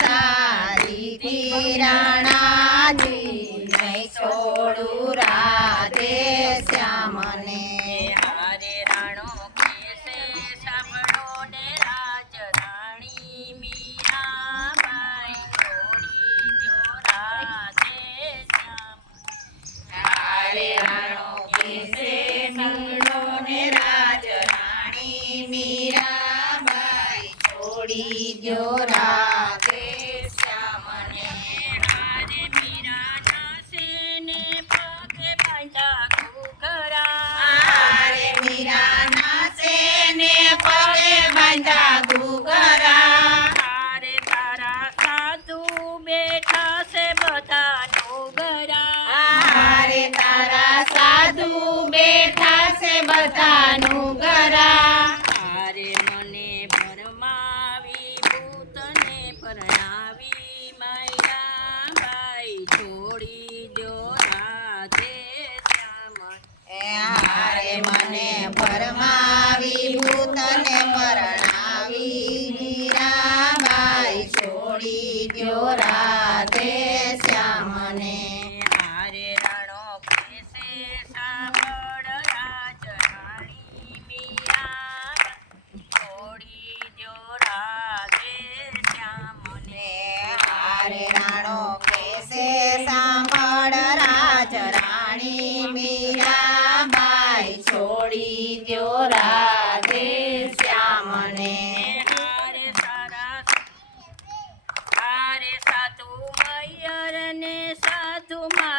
સારી તિરાણા mama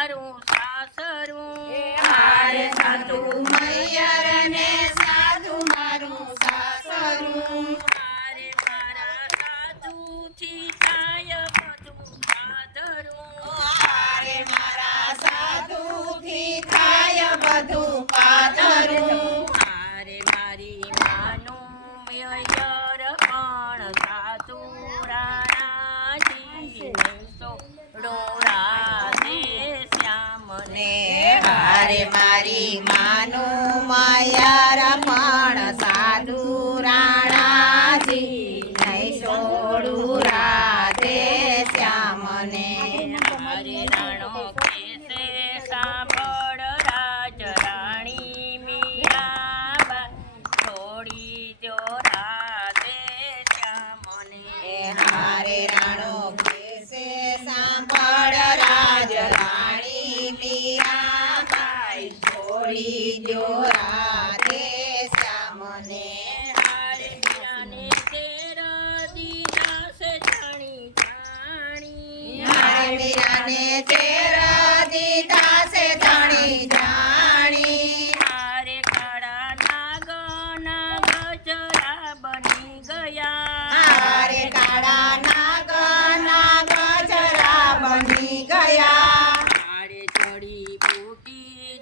જાણે તેરા દીધા બની ગયા. હારે કાળા નાગ બની ગયા. હારે ચડી મોટી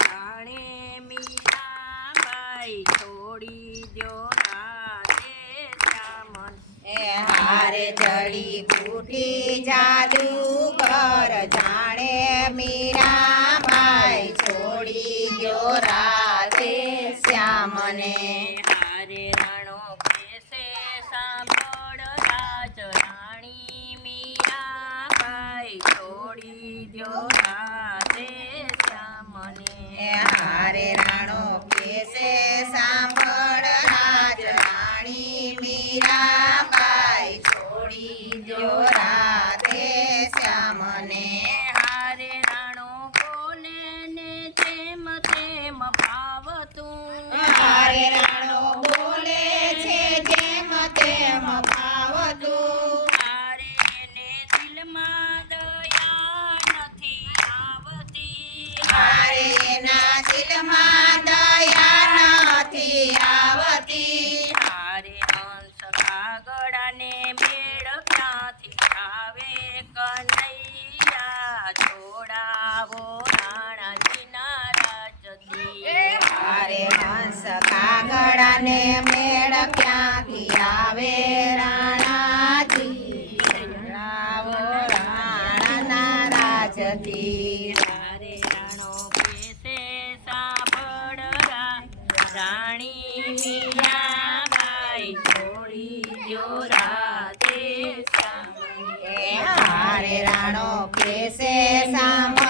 જાણે મીઠાબાઈ છોડી દો ના એ હારે ચડી બૂટી જાદુ કર જાણે મીરા ભાઈ છોડી ગયો રાતે શ્યામને. હારે રણો કેસે સાંભળ રાણી મીરા ભાઈ છોડી ગયો રાતે રાણો કેસે સાંભળ રાણી મીરા છોડી દો કાગડાને મેળ ક્યાંથી આવે રાણાજી? રાવો રાણાના રાજથી. તારે રાણો કેસે સાંભળરા રાણી મિયા ગાય છોડી દ્યો હારે રાણો કેસે સાંભળ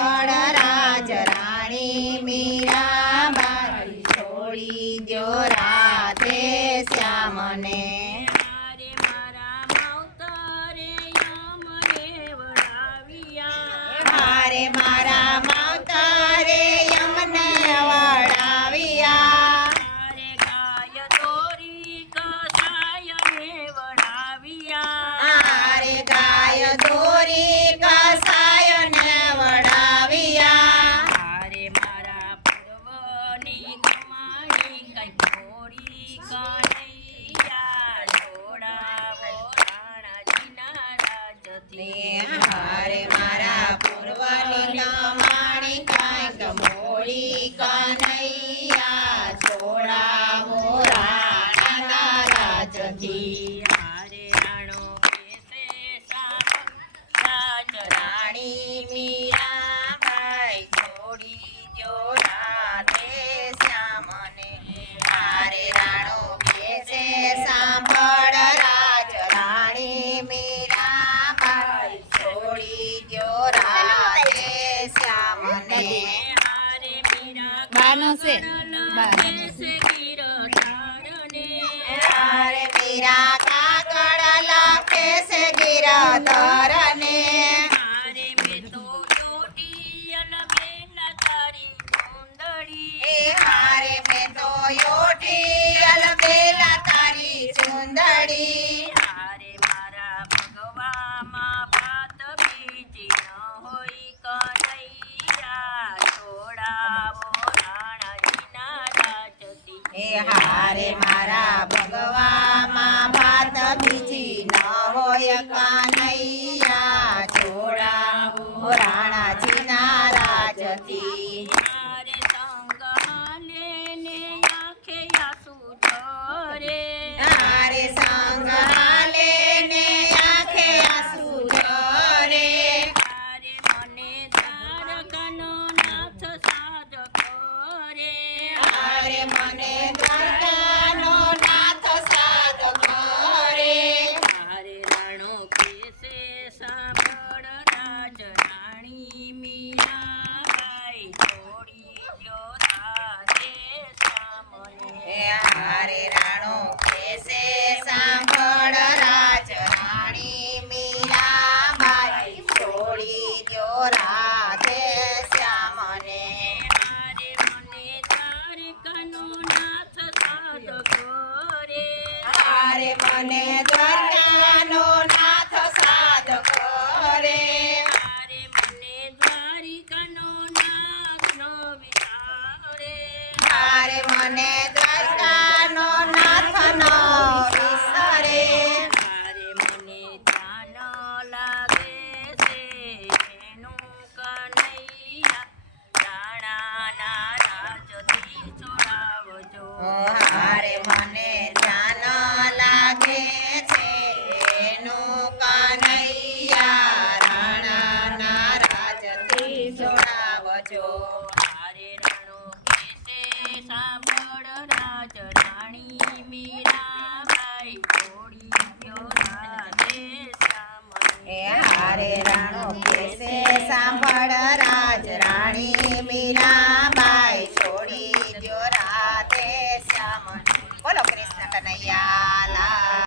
રાજથી